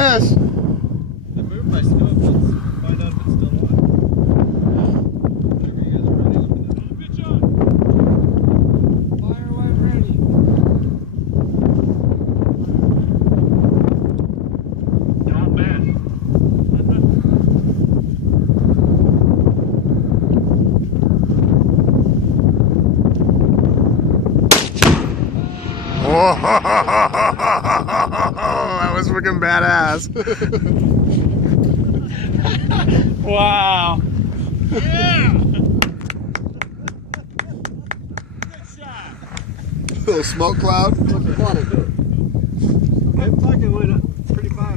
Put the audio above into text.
miss? I moved my scope. Let's find out if it's still on. Whenever you guys are ready, let me know. Good shot. Fire away, ready. Don't miss. Oh, that was freaking badass. Wow. Yeah. Good shot. Little smoke cloud. What's the bottle do? It fucking went up pretty far.